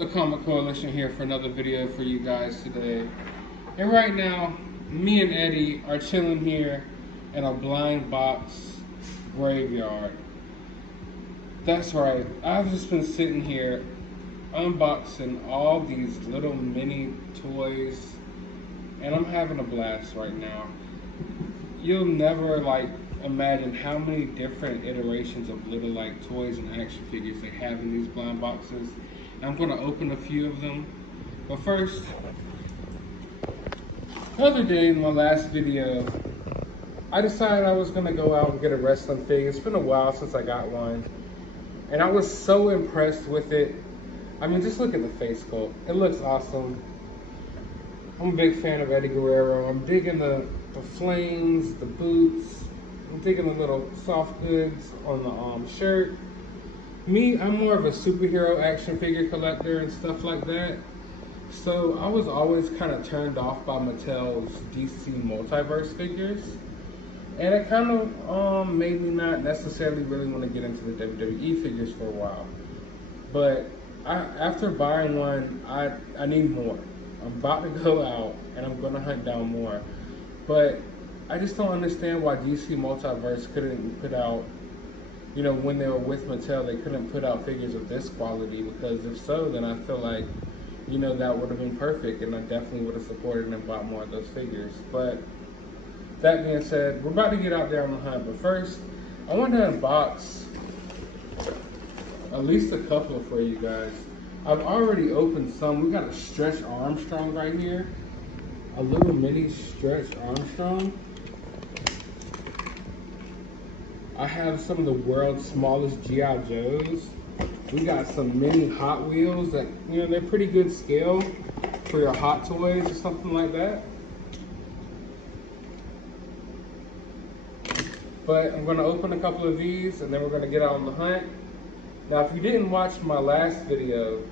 The Comic Coalition here for another video for you guys today. And right now, me and Eddie are chilling here in a blind box graveyard. That's right, I've just been sitting here unboxing all these little mini toys and I'm having a blast right now. You'll never imagine how many different iterations of little toys and action figures they have in these blind boxes. And I'm going to open a few of them. But first, the other day in my last video, I decided I was going to go out and get a wrestling figure. It's been a while since I got one. And I was so impressed with it. I mean, just look at the face sculpt. It looks awesome. I'm a big fan of Eddie Guerrero. I'm digging the flames, the boots. I'm digging the little soft goods on the shirt. Me, I'm more of a superhero action figure collector and stuff like that. So I was always kind of turned off by Mattel's DC multiverse figures. And it kind of made me not necessarily really want to get into the WWE figures for a while. But after buying one, I need more. I'm about to go out and I'm going to hunt down more. But I just don't understand why DC Multiverse couldn't put out, when they were with Mattel, they couldn't put out figures of this quality, because if so, then I feel like, that would have been perfect and I definitely would have supported and bought more of those figures. But that being said, we're about to get out there on the hunt. But first, I want to unbox at least a couple for you guys. I've already opened some. We got a Stretch Armstrong right here. A little mini Stretch Armstrong. I have some of the world's smallest G.I. Joes. We got some mini Hot Wheels that, they're pretty good scale for your Hot Toys or something like that. But I'm gonna open a couple of these and then we're gonna get out on the hunt. Now, if you didn't watch my last video,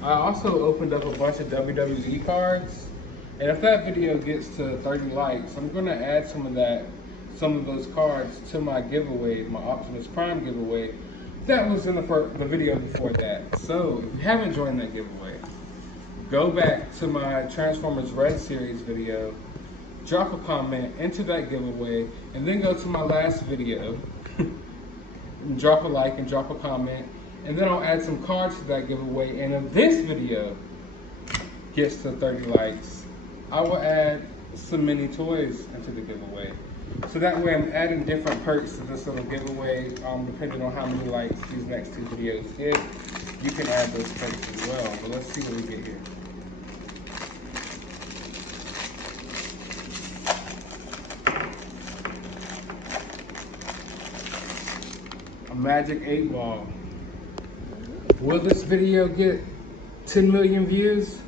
I also opened up a bunch of WWE cards. And if that video gets to 30 likes, I'm gonna add some of those cards to my giveaway, my Optimus Prime giveaway. That was in the video before that. So if you haven't joined that giveaway, go back to my Transformers Red Series video, drop a comment, enter that giveaway, and then go to my last video, drop a like and drop a comment, and then I'll add some cards to that giveaway. And if this video gets to 30 likes, I will add some mini toys into the giveaway. So that way I'm adding different perks to this little giveaway, depending on how many likes these next two videos get. You can add those perks as well. But let's see what we get here. A Magic 8 Ball. Will this video get 10 million views?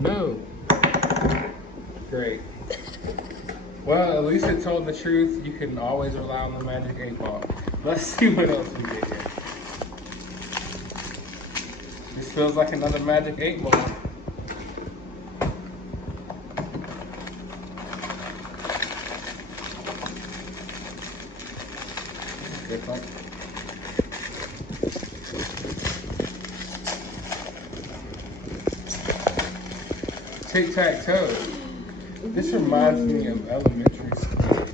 No. Great. Well, at least it told the truth. You can always rely on the Magic 8 Ball. Let's see what else we get here. This feels like another Magic 8 Ball. Different. Tic-tac-toe. This reminds me of elementary school.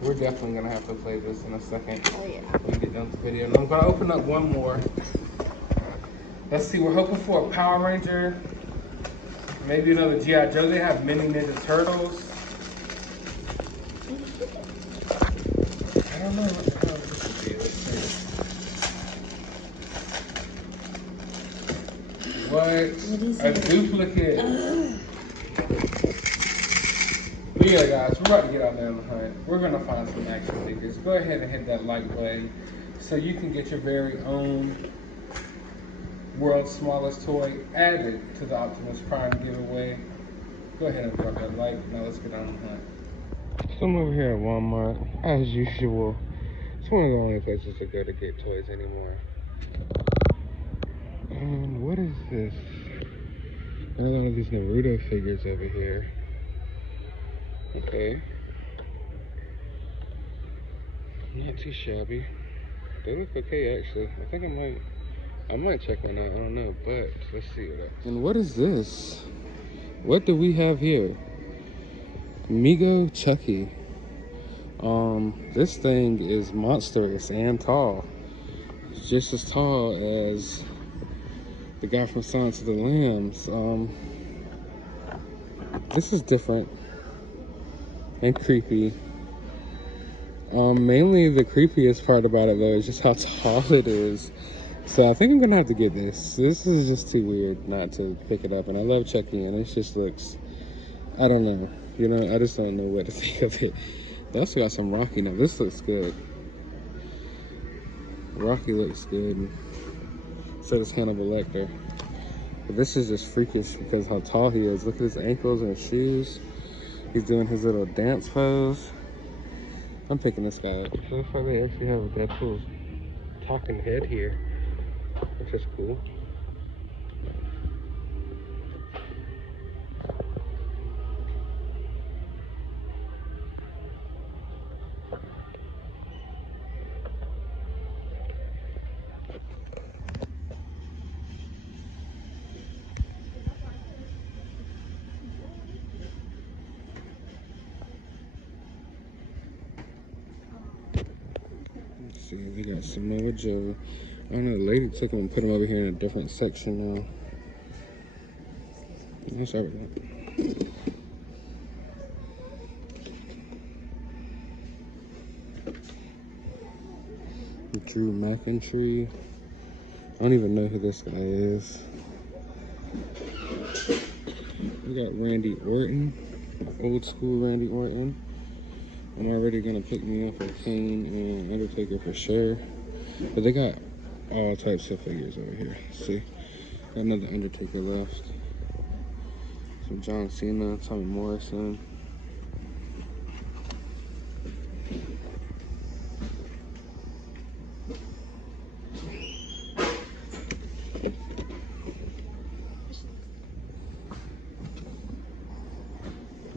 We're definitely gonna have to play this in a second. Oh yeah. When we get done with the video. And I'm gonna open up one more. Let's see, we're hoping for a Power Ranger. Maybe another G.I. Joe. They have mini Ninja Turtles. I don't know what the hell this would be. Let's see. What? A duplicate. But yeah, guys, we're about to get out there on the hunt. We're going to find some action figures. Go ahead and hit that like button so you can get your very own world's smallest toy added to the Optimus Prime giveaway. Go ahead and drop that like. Now let's get on the hunt. So I'm over here at Walmart, as usual. It's one of the only places to go to get toys anymore. And what is this? Another one of these Naruto figures over here. Okay. Not too shabby. They look okay, actually. I think I might check one out. I don't know, but let's see what else. And what is this? What do we have here? Migo Chucky. This thing is monstrous and tall. It's just as tall as the guy from Silence of the Lambs. This is different and creepy. Mainly the creepiest part about it though is just how tall it is. So I think I'm gonna have to get this. This is just too weird not to pick it up. And I love Chucky, and it just looks, I don't know. You know, I just don't know what to think of it. They also got some Rocky now. This looks good. Rocky looks good. So does Hannibal Lecter. But this is just freakish because how tall he is. Look at his ankles and his shoes. He's doing his little dance pose. I'm picking this guy up. So far they actually have a Deadpool's talking head here, which is cool. Let's see, we got Samoa Joe. I don't know, the lady took him and put him over here in a different section now. That's all right. Drew McIntyre. I don't even know who this guy is. We got Randy Orton, old school Randy Orton. I'm already gonna pick me up a Kane and Undertaker for sure. But they got all types of figures over here. See, got another Undertaker left. Some John Cena, Tommy Morrison.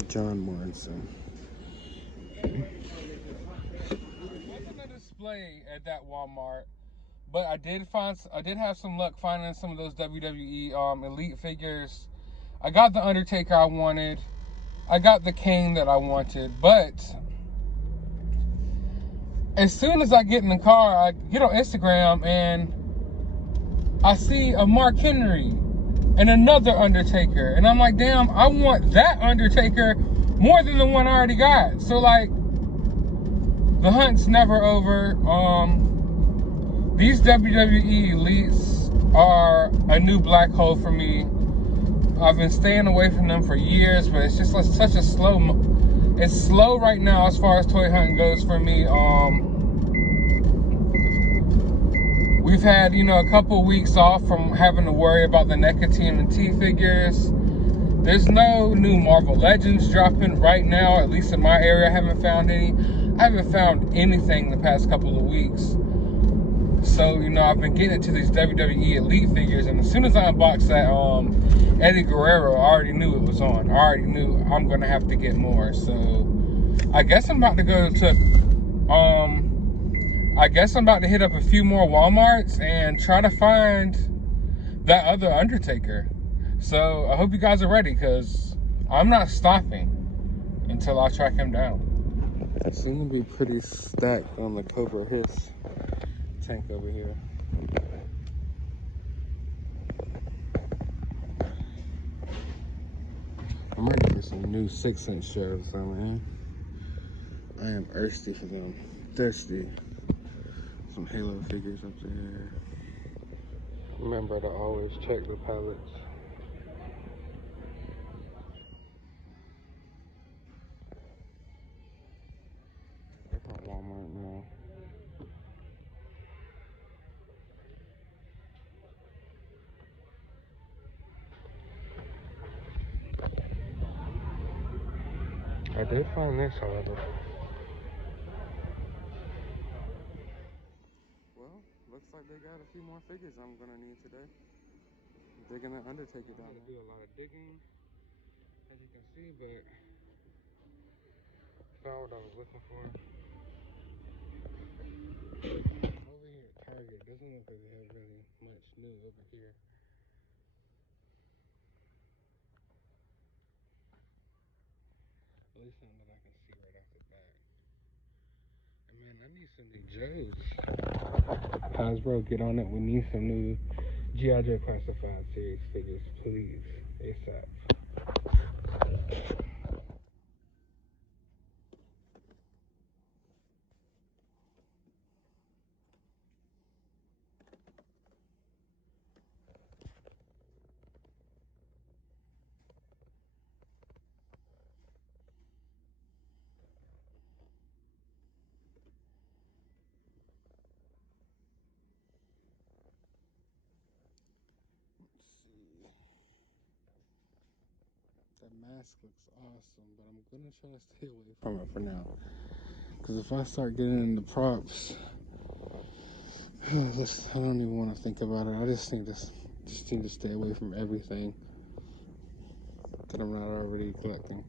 John Morrison. It wasn't a display at that Walmart, but I did have some luck finding some of those WWE Elite figures. I got the Undertaker I wanted. I got the Kane that I wanted, but as soon as I get in the car, I get on Instagram and I see a Mark Henry and another Undertaker, and I'm like, damn, I want that Undertaker more than the one I already got. So like, the hunt's never over. These WWE Elites are a new black hole for me. I've been staying away from them for years, but it's just like such a it's slow right now as far as toy hunting goes for me. We've had, you know, a couple weeks off from having to worry about the NECA TMNT figures. There's no new Marvel Legends dropping right now, at least in my area. I haven't found any. I haven't found anything the past couple of weeks. So, you know, I've been getting into these WWE Elite figures, and as soon as I unboxed that Eddie Guerrero, I already knew it was on. I already knew I'm gonna have to get more. So I guess I'm about to go to hit up a few more Walmarts and try to find that other Undertaker. So I hope you guys are ready, because I'm not stopping until I track him down. It seems to be pretty stacked on the Cobra Hiss tank over here. I'm ready for some new 6-inch sheriffs, though, man. I am thirsty for them. Thirsty. Some Halo figures up there. Remember to always check the pallets. Different Walmart now. I did find this, however. Well, looks like they got a few more figures I'm gonna need today. Digging that Undertaker down there. Do a lot of digging, as you can see, but found what I was looking for. Over here at Target, doesn't look like they have really much new over here. At least not that I can see right off the bat. And man, I need some new Joes. Hasbro, get on it. We need some new G.I. Joe Classified Series figures, please. ASAP. That mask looks awesome, but I'm gonna try to stay away from it for now. Because if I start getting into props, I don't even want to think about it. I just need to stay away from everything that I'm not already collecting.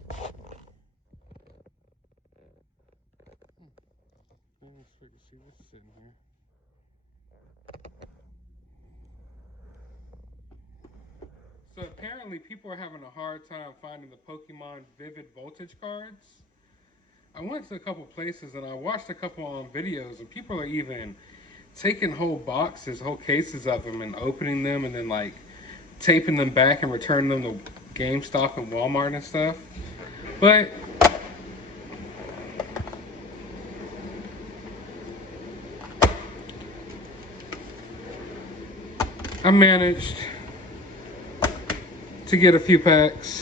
I didn't expect to see this sitting here. So apparently people are having a hard time finding the Pokemon Vivid Voltage cards. I went to a couple places and I watched a couple videos, and people are even taking whole boxes, whole cases of them, and opening them and then like taping them back and returning them to GameStop and Walmart and stuff. But I managed to get a few packs.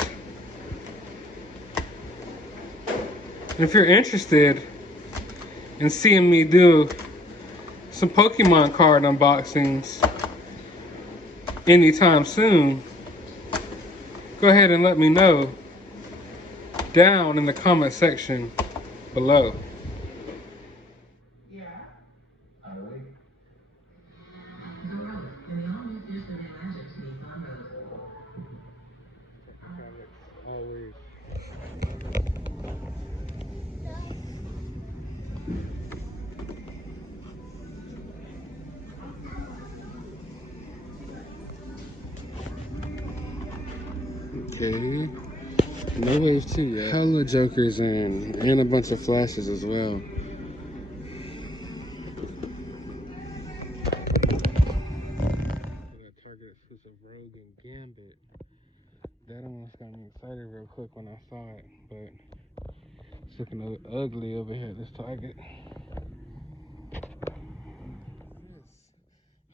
And if you're interested in seeing me do some Pokemon card unboxings anytime soon, go ahead and let me know down in the comment section below. Always. Okay. No wave 2 yet. Hella Jokers and a bunch of flashes as well. Target exclusive Rogue and Gambit. That almost got me excited real quick when I saw it, but it's looking ugly over here at this Target. Yes,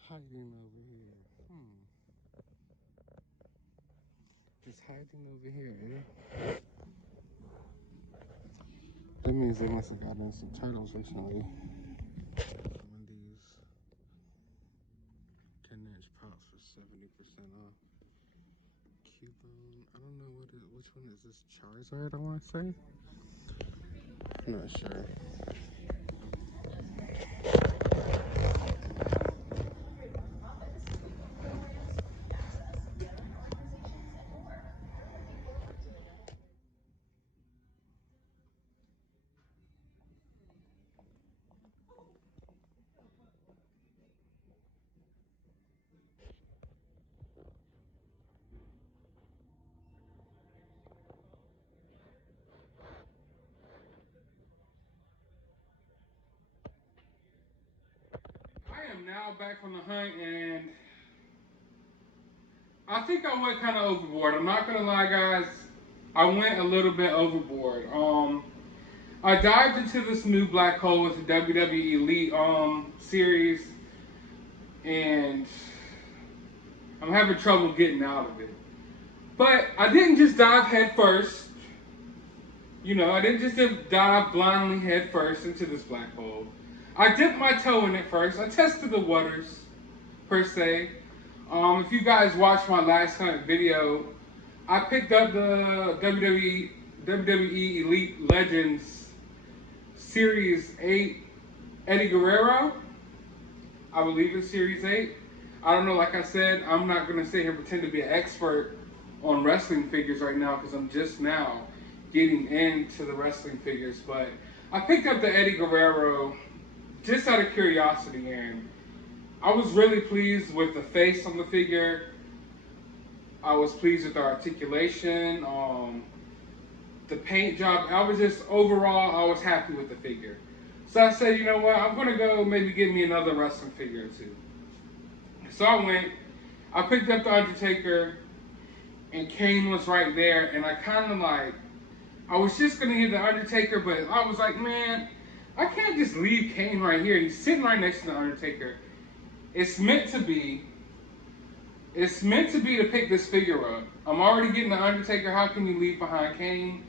hiding over here. It's hiding over here, eh? That means they must have gotten some titles recently. Some of these 10-inch pops for 70% off. Cubone. I don't know which one is this? Charizard, I want to say. I'm not sure. I am now back on the hunt, and I think I went kind of overboard. I'm not gonna lie, guys. I went a little bit overboard. I dived into this new black hole with the WWE Elite series, and I'm having trouble getting out of it. But I didn't just dive head first. You know, I didn't just dive blindly head first into this black hole. I dipped my toe in it first. I tested the waters, per se. If you guys watched my last hunt video, I picked up the WWE Elite Legends Series 8 Eddie Guerrero. I believe it's Series 8. I don't know, like I said, I'm not going to sit here and pretend to be an expert on wrestling figures right now because I'm just now getting into the wrestling figures. But I picked up the Eddie Guerrero just out of curiosity, and I was really pleased with the face on the figure. I was pleased with the articulation, the paint job. I was just overall, I was happy with the figure. So I said, you know what, I'm gonna go maybe get me another wrestling figure or two. So I went, I picked up the Undertaker, and Kane was right there, and I kind of like, I was just gonna get the Undertaker, but I was like, man, I can't just leave Kane right here. He's sitting right next to the Undertaker. It's meant to be. It's meant to be to pick this figure up. I'm already getting the Undertaker. How can you leave behind Kane?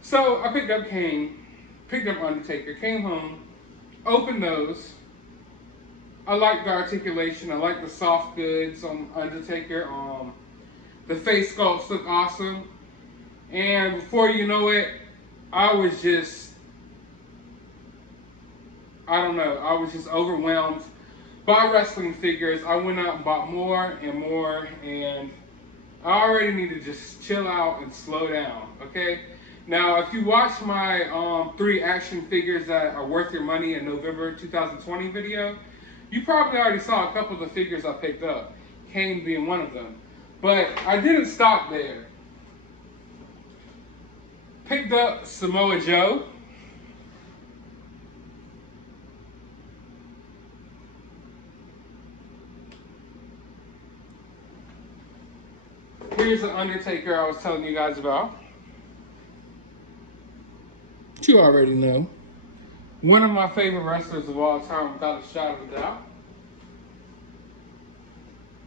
So I picked up Kane, picked up Undertaker, came home, opened those. I like the articulation. I like the soft goods on Undertaker. The face sculpts look awesome. And before you know it, I was just, I don't know, I was just overwhelmed by wrestling figures. I went out and bought more and more, and I already need to just chill out and slow down, okay? Now, if you watch my 3 action figures that are worth your money in November 2020 video, you probably already saw a couple of the figures I picked up, Kane being one of them. But I didn't stop there. Picked up Samoa Joe. Here's the Undertaker I was telling you guys about. You already know. One of my favorite wrestlers of all time, without a shadow of a doubt.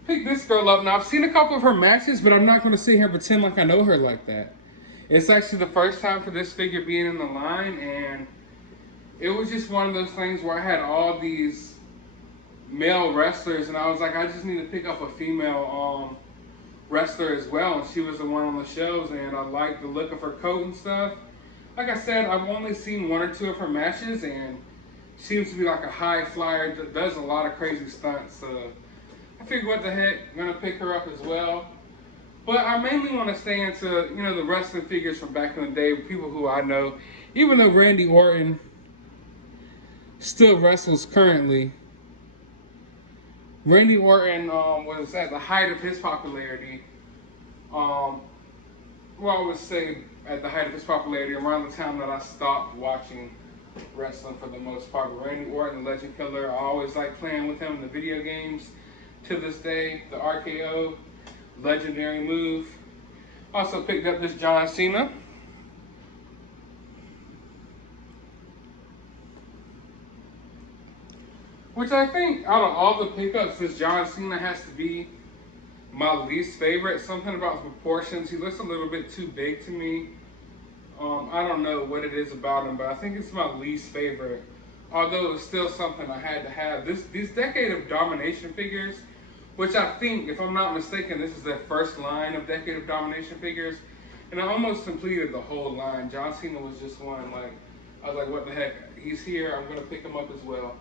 Pick this girl up. Now, I've seen a couple of her matches, but I'm not going to sit here and pretend like I know her like that. It's actually the first time for this figure being in the line, and it was just one of those things where I had all these male wrestlers, and I was like, I just need to pick up a female wrestler as well, and she was the one on the shows, and I liked the look of her coat and stuff. Like I said, I've only seen 1 or 2 of her matches, and seems to be like a high flyer, does a lot of crazy stunts, so I figured, what the heck, I'm gonna pick her up as well. But I mainly want to stay into, you know, the wrestling figures from back in the day, people who I know. Even though Randy Orton still wrestles currently, Randy Orton was at the height of his popularity. Well, I would say at the height of his popularity around the time that I stopped watching wrestling for the most part. But Randy Orton, the Legend Killer, I always like playing with him in the video games. To this day, the RKO, legendary move. Also picked up this John Cena. Which I think out of all the pickups, this John Cena has to be my least favorite. Something about the proportions. He looks a little bit too big to me. I don't know what it is about him, but I think it's my least favorite. Although it's still something I had to have. These Decade of Domination figures, which I think, if I'm not mistaken, this is their first line of Decade of Domination figures. And I almost completed the whole line. John Cena was just one. Like, I was like, what the heck? He's here. I'm going to pick him up as well.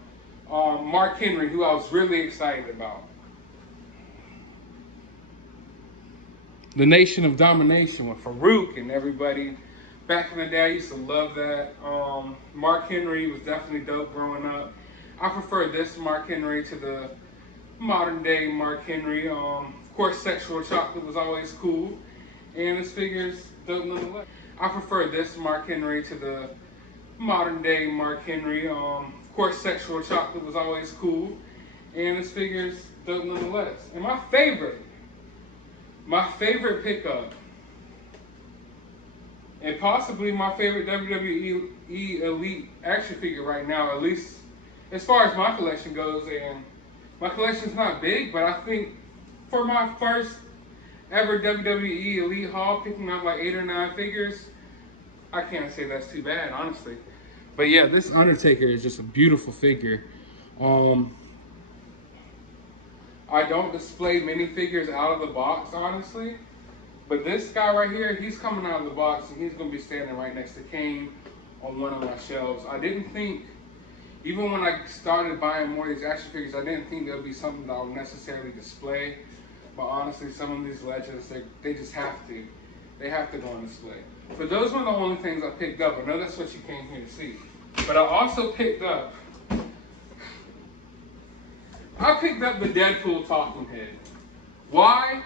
Mark Henry, who I was really excited about. The Nation of Domination with Farouk and everybody. Back in the day, I used to love that. Mark Henry was definitely dope growing up. I prefer this Mark Henry to the modern day Mark Henry. Of course, Sexual Chocolate was always cool. And this figure's dope nonetheless. I prefer this Mark Henry to the modern day Mark Henry. Of course, Sexual Chocolate was always cool. And this figure's dope nonetheless. And my favorite pickup, and possibly my favorite WWE Elite action figure right now, at least as far as my collection goes. And my collection's not big, but I think for my first ever WWE Elite haul, picking up like 8 or 9 figures, I can't say that's too bad, honestly. But yeah, this Undertaker is just a beautiful figure. I don't display many figures out of the box, honestly. But this guy right here, he's coming out of the box, and he's going to be standing right next to Kane on one of my shelves. I didn't think, even when I started buying more of these action figures, I didn't think there would be something that I would necessarily display. But honestly, some of these legends, they just have to. They have to go on display. But those were the only things I picked up. I know that's what you came here to see. But I also picked up the Deadpool talking head. Why?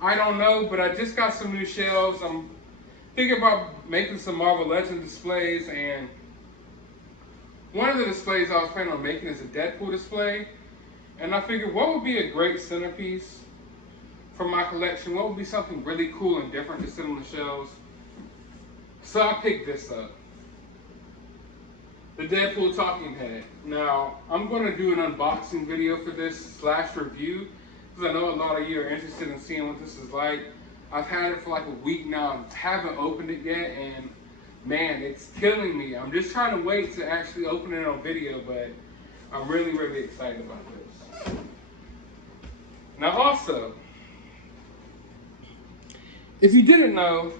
I don't know, but I just got some new shelves. I'm thinking about making some Marvel Legends displays, and one of the displays I was planning on making is a Deadpool display. And I figured, what would be a great centerpiece for my collection? What would be something really cool and different to sit on the shelves? So I picked this up. The Deadpool talking head. Now, I'm going to do an unboxing video for this / review, because I know a lot of you are interested in seeing what this is like. I've had it for like a week now, haven't opened it yet, and man, it's killing me. I'm just trying to wait to actually open it on video, but I'm really, really excited about this. Now also, if you didn't know,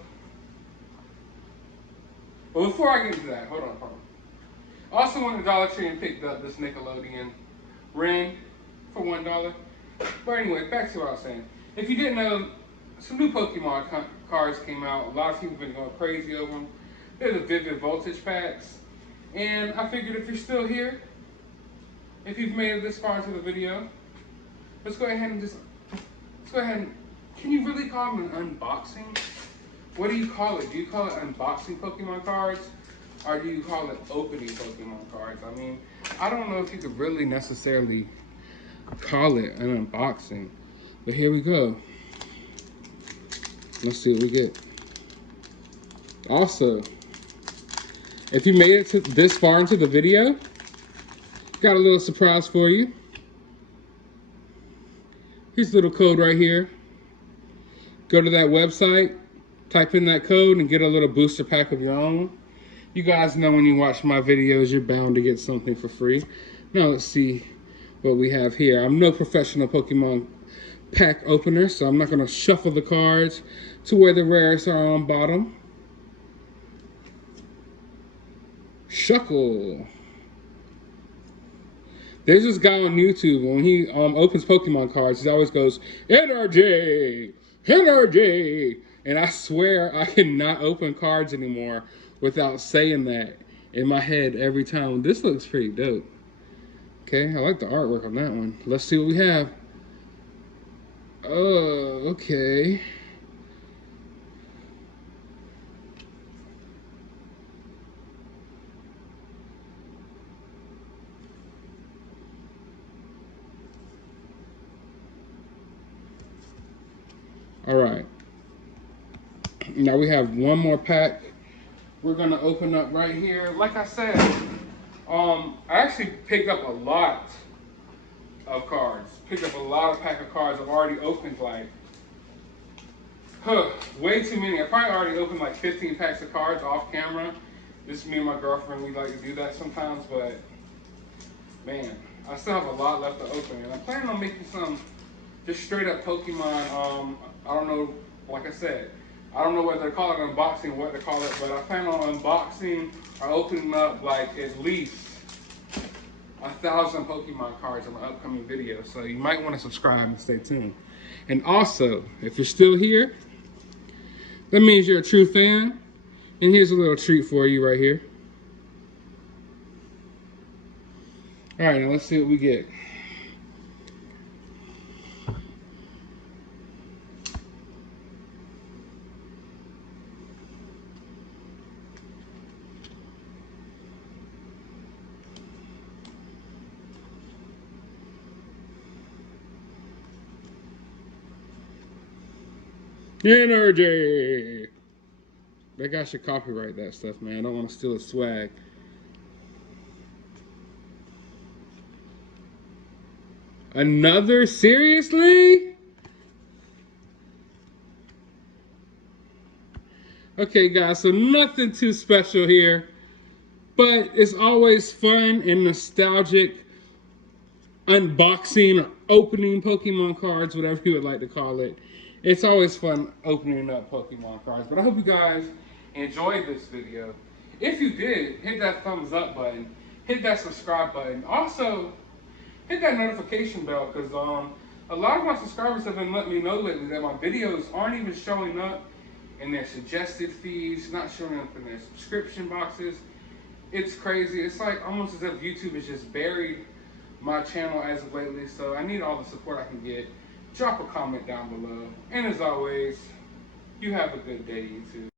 well, before I get into that, hold on. I also went to Dollar Tree and picked up this Nickelodeon ring for $1. But anyway, back to what I was saying. If you didn't know, some new Pokemon cards came out. A lot of people have been going crazy over them. They're the Vivid Voltage packs. And I figured if you're still here, if you've made it this far into the video, let's go ahead and can you really call them an unboxing? What do you call it? Do you call it unboxing Pokemon cards? Or do you call it opening Pokemon cards? I mean, I don't know if you could really necessarily call it an unboxing. But here we go. Let's see what we get. Also, if you made it to this far into the video, got a little surprise for you. Here's a little code right here. Go to that website, type in that code, and get a little booster pack of your own. You guys know when you watch my videos, you're bound to get something for free. Now let's see what we have here. I'm no professional Pokemon pack opener, so I'm not going to shuffle the cards to where the rares are on bottom. Shuckle. There's this guy on YouTube, when he opens Pokemon cards, he always goes, Energy! Energy! And I swear I cannot open cards anymore without saying that in my head every time. This looks pretty dope. Okay, I like the artwork on that one. Let's see what we have. Oh, okay. All right. Now we have one more pack we're gonna open up right here. Like I said, I actually picked up a lot of cards. Picked up a lot of pack of cards. I've already opened like, way too many. I probably already opened like 15 packs of cards off camera. This is me and my girlfriend. We like to do that sometimes, but man, I still have a lot left to open. And I'm planning on making some just straight up Pokemon. I don't know, like I said, I don't know whether to call it unboxing or what to call it, but I plan on unboxing or opening up like at least 1,000 Pokemon cards in my upcoming video. So you might want to subscribe and stay tuned. And also, if you're still here, that means you're a true fan. And here's a little treat for you right here. All right, now let's see what we get. Energy! That guy should copyright that stuff, man. I don't want to steal his swag. Another? Seriously? Okay, guys, so nothing too special here. But it's always fun and nostalgic unboxing or opening Pokemon cards, whatever you would like to call it. It's always fun opening up Pokemon cards. But I hope you guys enjoyed this video. If you did, hit that thumbs up button, hit that subscribe button. Also, hit that notification bell, because a A lot of my subscribers have been letting me know lately that my videos aren't even showing up in their suggested feeds, not showing up in their subscription boxes. It's crazy. It's like almost as if YouTube has just buried my channel as of lately. So I need all the support I can get. Drop a comment down below. And as always, you have a good day, YouTube.